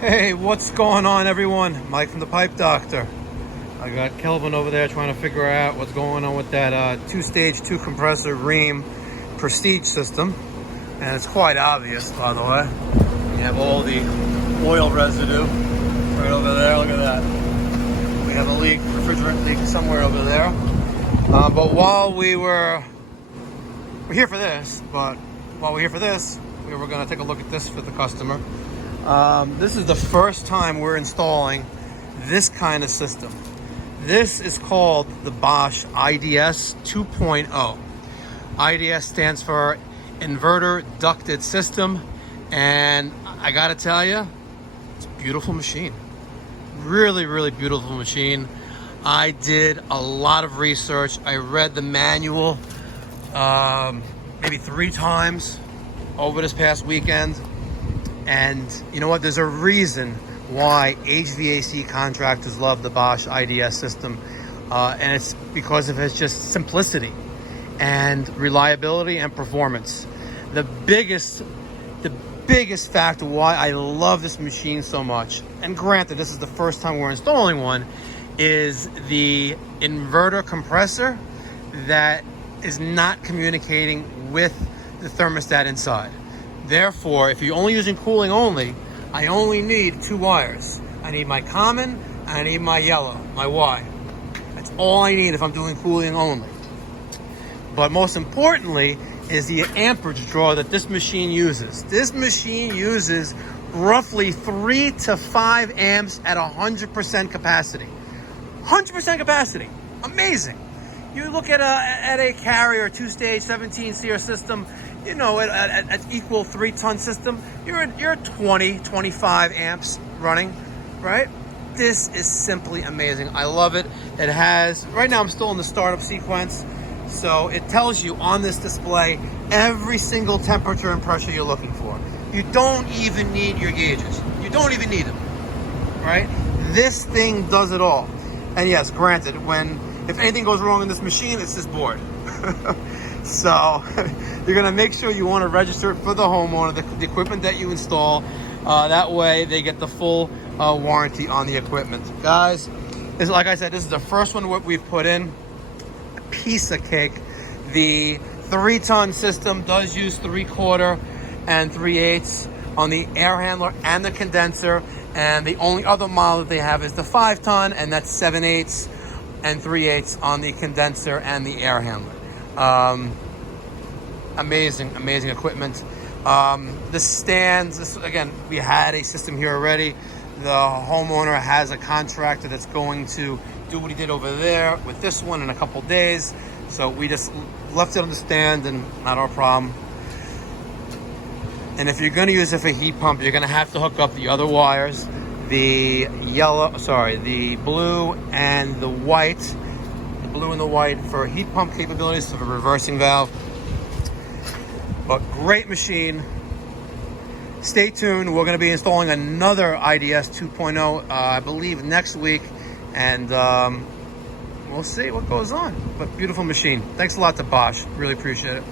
Hey, what's going on, everyone? Mike from the Pipe Doctor. I got Kelvin over there trying to figure out what's going on with that two-stage, two-compressor ream prestige system. And it's quite obvious, by the way. You have all the oil residue right over there. Look at that. We have a leak, refrigerant leak somewhere over there. But while we're here for this, we were going to take a look at this for the customer. This is the first time we're installing this kind of system. This is called the Bosch IDS 2.0. IDS stands for Inverter Ducted System, and I gotta tell you, it's a beautiful machine. Really, really beautiful machine. I did a lot of research. I read the manual maybe 3 times over this past weekend. And you know what? There's a reason why HVAC contractors love the Bosch IDS system. And it's because of its just simplicity and reliability and performance. The biggest factor why I love this machine so much, and granted, this is the first time we're installing one, is the inverter compressor that is not communicating with the thermostat inside. Therefore, if you're only using cooling only, I only need 2 wires. I need my common and I need my yellow, my Y. That's all I need if I'm doing cooling only. But most importantly is the amperage draw that this machine uses. This machine uses roughly 3 to 5 amps at 100% capacity. 100% capacity. Amazing. You look at a carrier, 2-stage 17 SEER system, you know, at equal 3-ton system, you're at 20, 25 amps running, right? This is simply amazing. I love it. It has, right now I'm still in the startup sequence, so it tells you on this display every single temperature and pressure you're looking for. You don't even need your gauges. You don't even need them, right? This thing does it all. And yes, granted, if anything goes wrong in this machine, it's this board. So you're gonna make sure you want to register it for the homeowner, the equipment that you install. That way they get the full warranty on the equipment. Guys, like I said, this is the first one we've put in. A piece of cake. The 3-ton system does use 3/4 and 3/8 on the air handler and the condenser. And the only other model that they have is the 5-ton, and that's 7/8 and 3/8 on the condenser and the air handler. Amazing equipment. The stands, again, we had a system here already. The homeowner has a contractor that's going to do what he did over there with this one in a couple days. So we just left it on the stand, and not our problem. And if you're going to use it for heat pump, you're going to have to hook up the other wires, the blue and the white. The blue and the white for heat pump capabilities of a reversing valve. But great machine. Stay tuned. We're going to be installing another IDS 2.0, I believe, next week. And we'll see what goes on. But beautiful machine. Thanks a lot to Bosch. Really appreciate it.